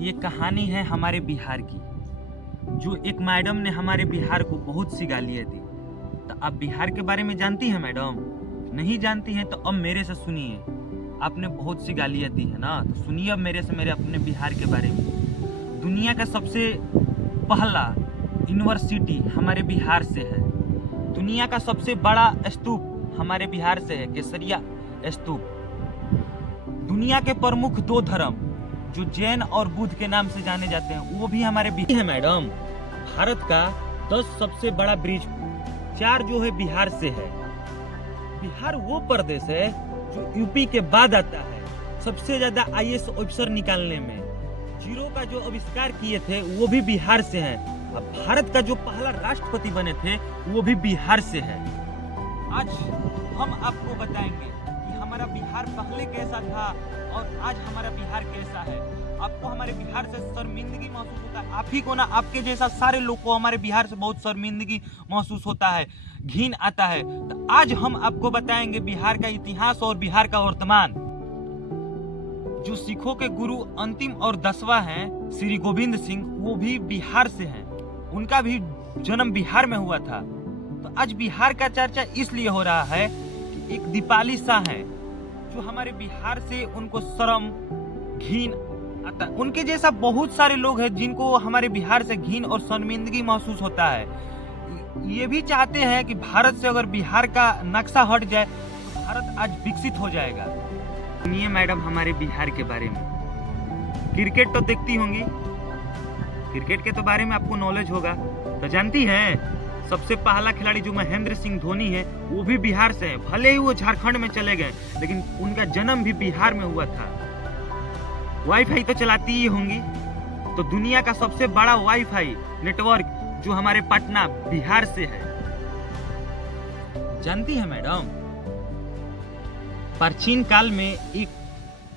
ये कहानी है हमारे बिहार की, जो एक मैडम ने हमारे बिहार को बहुत सी गालियाँ दी। तो आप बिहार के बारे में जानती हैं मैडम? नहीं जानती हैं तो अब मेरे से सुनिए। आपने बहुत सी गालियाँ दी है ना, तो सुनिए अब मेरे से मेरे अपने बिहार के बारे में। दुनिया का सबसे पहला यूनिवर्सिटी हमारे बिहार से है। दुनिया का सबसे बड़ा स्तूप हमारे बिहार से है, केसरिया स्तूप। दुनिया के प्रमुख दो धर्म जो जैन और बुद्ध के नाम से जाने जाते हैं वो भी हमारे बिहार है मैडम। भारत का 10 सबसे बड़ा ब्रिज 4 जो है बिहार से है। बिहार वो प्रदेश है जो यूपी के बाद आता है सबसे ज्यादा आईएएस ऑफिसर निकालने में। जीरो का जो आविष्कार किए थे वो भी बिहार से है। अब भारत का जो पहला राष्ट्रपति बने थे वो भी बिहार से है। आज हम आपको बताएंगे कि हमारा बिहार पहले कैसा था और आज हमारा बिहार कैसा है। आपको हमारे बिहार से शर्मिंदगी महसूस होता है, आप ही को ना, आपके जैसा सारे लोग को हमारे बिहार से बहुत शर्मिंदगी महसूस होता है, घिन आता है। तो आज हम आपको बताएंगे बिहार का इतिहास और बिहार का वर्तमान। जो सिखों के गुरु अंतिम और 10वां हैं श्री गोविंद सिंह, वो भी बिहार से हैं। उनका भी जन्म बिहार में हुआ था। तो आज बिहार का चर्चा इसलिए हो रहा है कि एक दीपाली शाह है जो हमारे बिहार से, उनको शर्म घिन आता। उनके जैसा बहुत सारे लोग हैं जिनको हमारे बिहार से घिन और शर्मिंदगी महसूस होता है। ये भी चाहते हैं कि भारत से अगर बिहार का नक्शा हट जाए तो भारत आज विकसित हो जाएगा। सुनिए मैडम हमारे बिहार के बारे में। क्रिकेट तो देखती होंगी, क्रिकेट के तो बारे में आपको नॉलेज होगा। तो जानती हैं सबसे पहला खिलाड़ी जो महेंद्र सिंह धोनी है वो भी बिहार से है। भले ही वो झारखंड में चले गए लेकिन उनका जन्म भी बिहार में हुआ था। वाईफाई तो चलाती ही होंगी, तो दुनिया का सबसे बड़ा वाईफाई नेटवर्क जो हमारे पटना बिहार से है। जानती है मैडम, प्राचीन काल में एक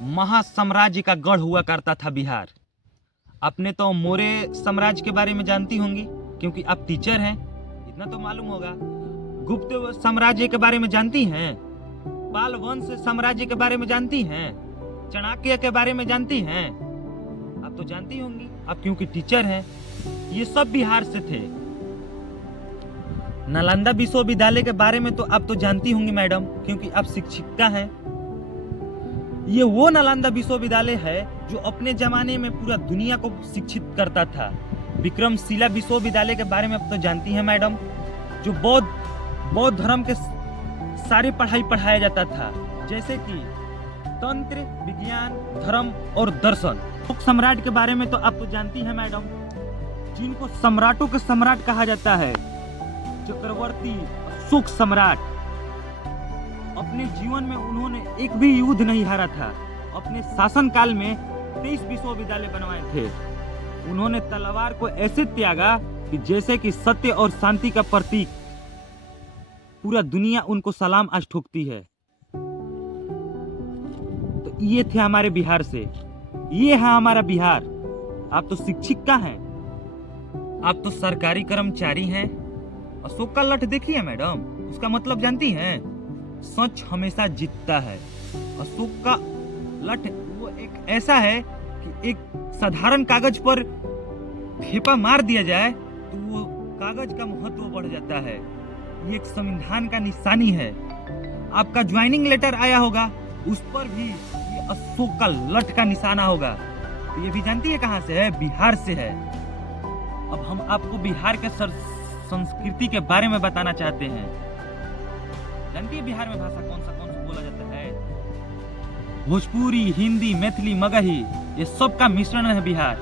महासाम्राज्य का गढ़ हुआ करता था बिहार। आपने तो मौर्य साम्राज्य के बारे में जानती होंगी क्योंकि आप टीचर हैं, इतना तो मालूम होगा। गुप्त साम्राज्य के बारे में जानती हैं? पाल वंश साम्राज्य के बारे में जानती हैं? चाणक्य के बारे में जानती हैं? आप तो जानती होंगी, आप क्योंकि टीचर हैं। ये सब बिहार से थे। नालंदा विश्वविद्यालय के बारे में तो आप तो जानती होंगी मैडम क्योंकि आप शिक्षिका हैं। ये वो नालंदा विश्वविद्यालय है जो अपने जमाने में पूरा दुनिया को शिक्षित करता था। विक्रमशिला विश्वविद्यालय के बारे में आप तो जानती हैं मैडम, जो बौद्ध धर्म के सारे पढ़ाई पढ़ाया जाता था, जैसे कि तंत्र, विज्ञान, धर्म और दर्शन। अशोक सम्राट के बारे में तो आप तो जानती हैं मैडम, जिनको सम्राटों के सम्राट कहा जाता है। चक्रवर्ती अशोक सम्राट, अपने जीवन में उन्होंने एक भी युद्ध नहीं हारा था। अपने शासन काल में 23 विश्वविद्यालय बनवाए थे। उन्होंने तलवार को ऐसे त्यागा कि जैसे कि सत्य और शांति का प्रतीक। पूरा दुनिया उनको सलाम आज ठोकती है। तो ये थे हमारे बिहार से, ये है हमारा बिहार। आप तो शिक्षिका हैं, आप तो सरकारी कर्मचारी हैं। अशोक का लठ देखिए मैडम, उसका मतलब जानती हैं? सच हमेशा जीतता है। अशोक का लठ वो एक ऐसा है कि एक साधारण कागज पर फेंपा मार दिया जाए तो वो कागज का महत्व बढ़ जाता है। ये एक संविधान का निशानी है। आपका ज्वाइनिंग लेटर आया होगा, उस पर भी ये अशोक का लठ का निशाना होगा। तो ये भी जानती है कहाँ से है? बिहार से है। अब हम आपको बिहार के संस्कृति के बारे में बताना चाहते हैं। जानती है बिहार में भाषा कौन सा बोला जाता है? भोजपुरी, हिंदी, मैथिली, मगही, ये सब का मिश्रण है बिहार।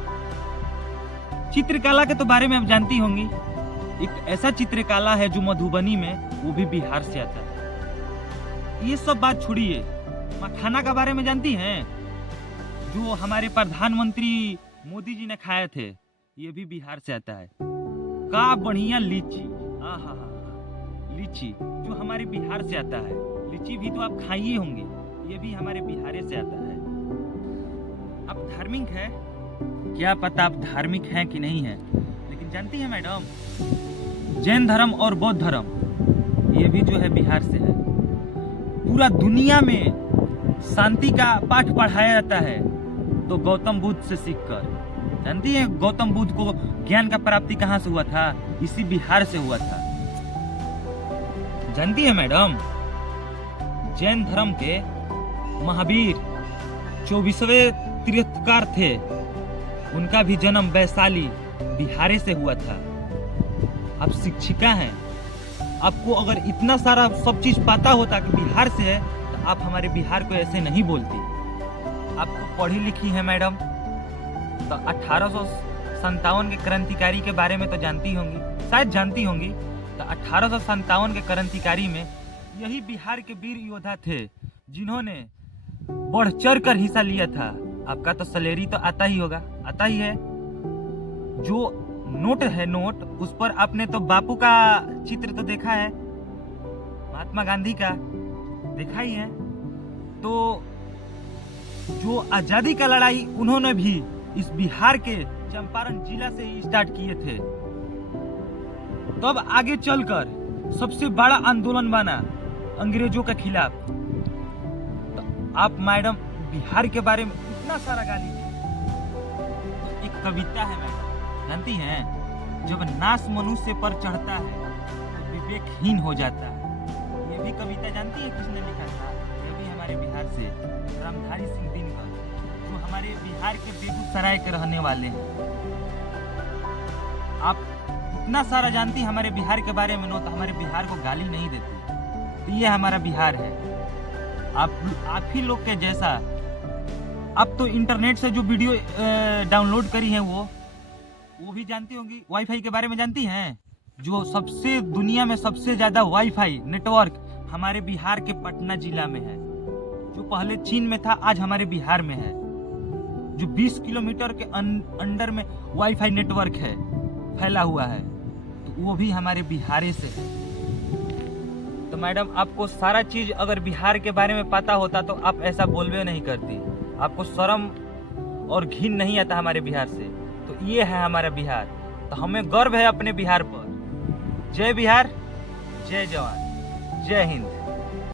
चित्रकला के तो बारे में आप जानती होंगी। एक ऐसा चित्रकला है जो मधुबनी में, वो भी बिहार से आता है। ये सब बात छोड़िए, मखाना के बारे में जानती हैं? जो हमारे प्रधानमंत्री मोदी जी ने खाए थे, ये भी बिहार से आता है। का बढ़िया लीची, आहा, लीची जो हमारे बिहार से आता है। लीची भी तो आप खाइए होंगे, ये भी हमारे बिहार से आता है। आप धार्मिक है, क्या पता आप धार्मिक हैं कि नहीं हैं, लेकिन जानती हैं मैडम, जैन धर्म और बौद्ध धर्म ये भी जो है बिहार से है। पूरा दुनिया में शांति का पाठ पढ़ाया जाता है तो गौतम बुद्ध से सीखकर। जानती हैं गौतम बुद्ध को ज्ञान का प्राप्ति कहाँ से हुआ था? इसी बिहार से हुआ था। जानती है मैडम, जैन धर्म के महावीर 24वें तीर्थकार थे, उनका भी जन्म वैशाली बिहार से हुआ था। आप शिक्षिका हैं, आपको अगर इतना सारा सब चीज पता होता कि बिहार से है तो आप हमारे बिहार को ऐसे नहीं बोलती। आप तो पढ़ी लिखी है मैडम, तो 1857 के क्रांतिकारी के बारे में तो जानती होंगी, शायद जानती होंगी। तो 1857 के क्रांतिकारी में यही बिहार के वीर योद्धा थे जिन्होंने बढ़ चढ़ कर हिस्सा लिया था। आपका तो सैलरी तो आता ही होगा, आता ही है। जो नोट है, नोट उस पर आपने तो बापू का चित्र तो देखा है, महात्मा गांधी का देखा ही है। तो जो आजादी का लड़ाई उन्होंने भी इस बिहार के चंपारण जिला से ही स्टार्ट किए थे। तब आगे चलकर सबसे बड़ा आंदोलन बना अंग्रेजों के खिलाफ। तो आप मैडम बिहार के बारे में इतना सारा गाली दी। तो एक कविता है मैडम, जानती हैं, जब नाश मनुष्य पर चढ़ता है तो विवेकहीन हो जाता है। ये भी कविता जानती है किसने लिखा था? ये भी हमारे बिहार से रामधारी सिंह दिनकर, जो हमारे बिहार के बेगूसराय के रहने वाले हैं। आप इतना सारा जानती हमारे बिहार के बारे में, नो तो हमारे बिहार को गाली नहीं देती। तो ये हमारा बिहार है। आप ही लोग के जैसा, अब तो इंटरनेट से जो वीडियो डाउनलोड करी है वो भी जानती होंगी। वाईफाई के बारे में जानती हैं? जो सबसे दुनिया में सबसे ज्यादा वाईफाई नेटवर्क हमारे बिहार के पटना जिला में है। जो पहले चीन में था आज हमारे बिहार में है। जो 20 किलोमीटर के अंडर में वाईफाई नेटवर्क है, फैला हुआ है, तो वो भी हमारे बिहार से है। तो मैडम आपको सारा चीज अगर बिहार के बारे में पता होता तो आप ऐसा बोलबे नहीं करती। आपको शर्म और घिन नहीं आता हमारे बिहार से। तो ये है हमारा बिहार, तो हमें गर्व है अपने बिहार पर। जय बिहार, जय जवान, जय हिंद।